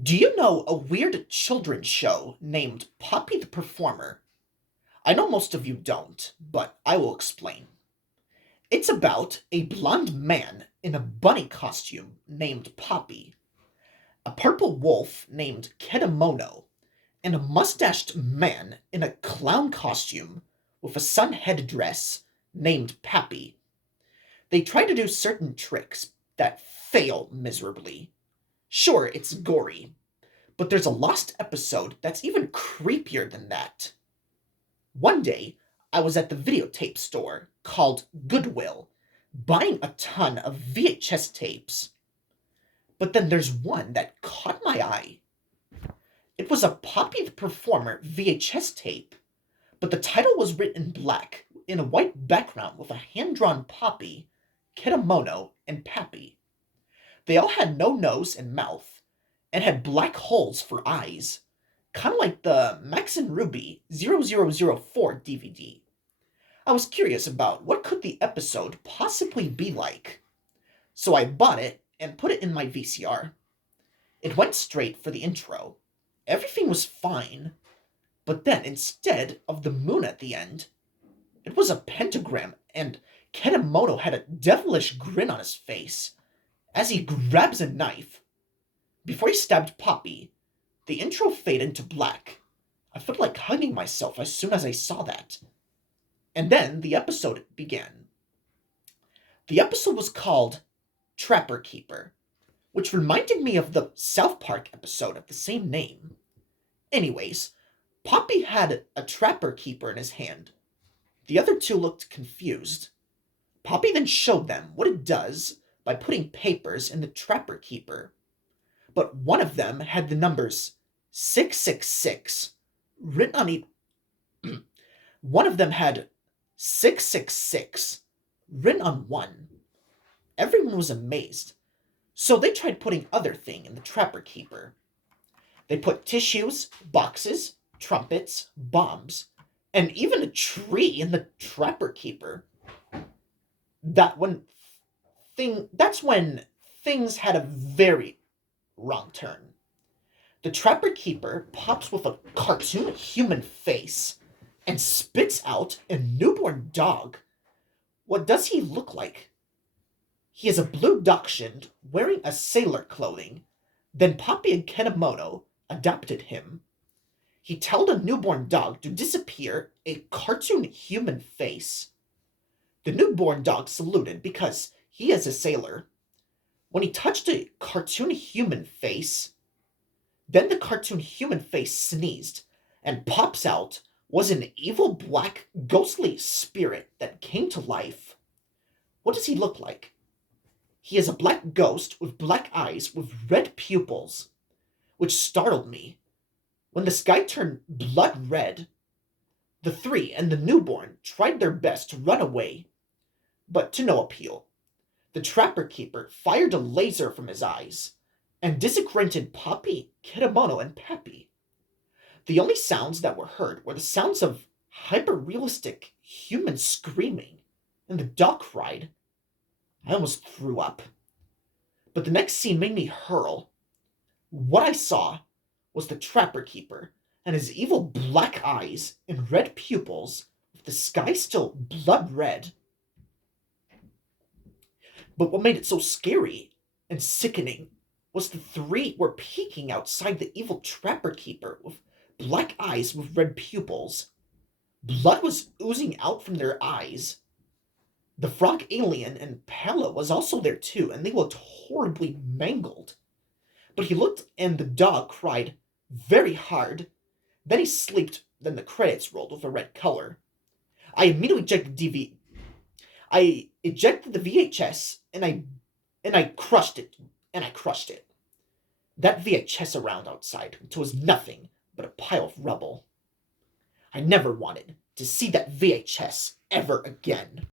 Do you know a weird children's show named Poppy the Performer? I know most of you don't, but I will explain. It's about a blonde man in a bunny costume named Poppy, a purple wolf named Kedamono, and a mustached man in a clown costume with a sun headdress named Pappy. They try to do certain tricks that fail miserably. Sure, it's gory, but there's a lost episode that's even creepier than that. One day, I was at the videotape store called Goodwill, buying a ton of VHS tapes. But then there's one that caught my eye. It was a Poppy the Performer VHS tape, but the title was written in black in a white background with a hand-drawn Poppy, Kedamono, and Pappy. They all had no nose and mouth, and had black holes for eyes, kind of like the Max and Ruby 0004 DVD. I was curious about what could the episode possibly be like, so I bought it and put it in my VCR. It went straight for the intro. Everything was fine, but then instead of the moon at the end, it was a pentagram, and Kedamono had a devilish grin on his face as he grabs a knife. Before he stabbed Poppy, the intro faded to black. I felt like hugging myself as soon as I saw that. And then the episode began. The episode was called Trapper Keeper, which reminded me of the South Park episode of the same name. Anyways, Poppy had a trapper keeper in his hand. The other two looked confused. Poppy then showed them what it does by putting papers in the trapper keeper. But one of them had the numbers 666 written on each. One of them had 666 written on one. Everyone was amazed, so they tried putting other thing in the trapper keeper. They put tissues, boxes, trumpets, bombs, and even a tree in the trapper keeper. That's when things had a very wrong turn. The trapper keeper pops with a cartoon human face and spits out a newborn dog. What does he look like? He is a blue dachshund wearing a sailor clothing. Then Poppy and Kedamono adopted him. He told a newborn dog to disappear a cartoon human face. The newborn dog saluted because he is a sailor. When he touched a cartoon human face, then the cartoon human face sneezed, and pops out was an evil black ghostly spirit that came to life. What does he look like? He is a black ghost with black eyes with red pupils, which startled me. When the sky turned blood red, the three and the newborn tried their best to run away, but to no appeal. The trapper keeper fired a laser from his eyes and disgrented Poppy, Kedamono, and Pappy. The only sounds that were heard were the sounds of hyper-realistic humans screaming, and the dog cried. I almost threw up. But the next scene made me hurl. What I saw was the trapper keeper and his evil black eyes and red pupils, with the sky still blood red. But what made it so scary and sickening was the three were peeking outside the evil trapper keeper with black eyes with red pupils. Blood was oozing out from their eyes. The frog alien and Pella was also there too, and they looked horribly mangled. But he looked and the dog cried very hard. Then he slept, then the credits rolled with a red color. I immediately ejected the VHS and I crushed it. That VHS around outside until it was nothing but a pile of rubble. I never wanted to see that VHS ever again.